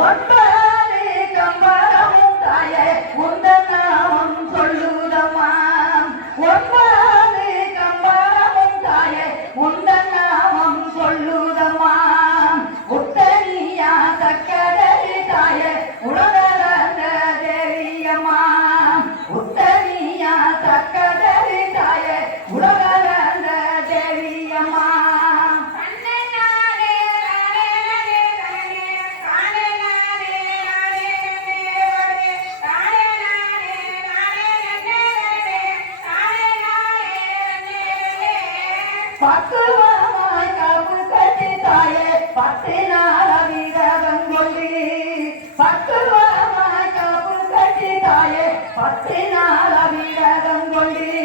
ಒಟ್ಟ பத்துவமாய் காப்பு கட்டி தாயே பத்து நாள வீரவன் கொள்ளி பத்துவமாய் காப்பு கட்டி தாயே பத்து நாள வீரவன் கொள்ளி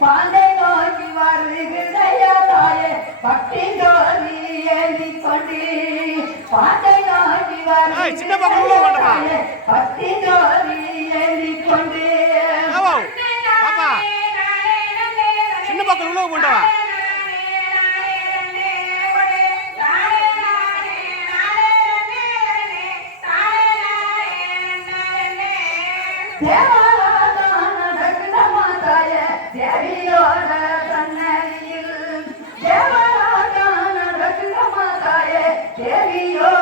பாண்டை நோக்கி வருகிறைய தாயே பட்டி கோரி சின்ன பக்கம் உள்ள கொண்டவா தேவியோ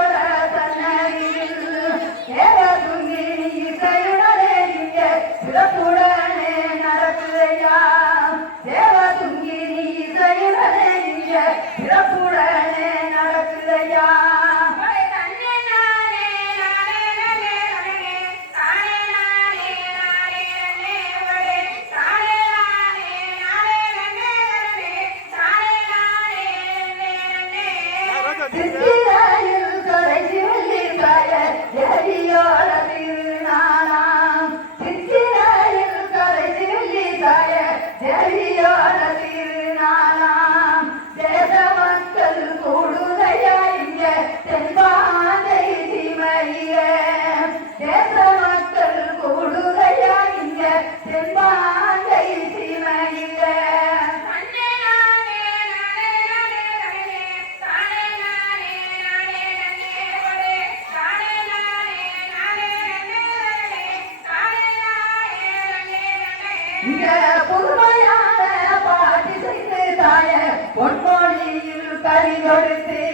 traidores de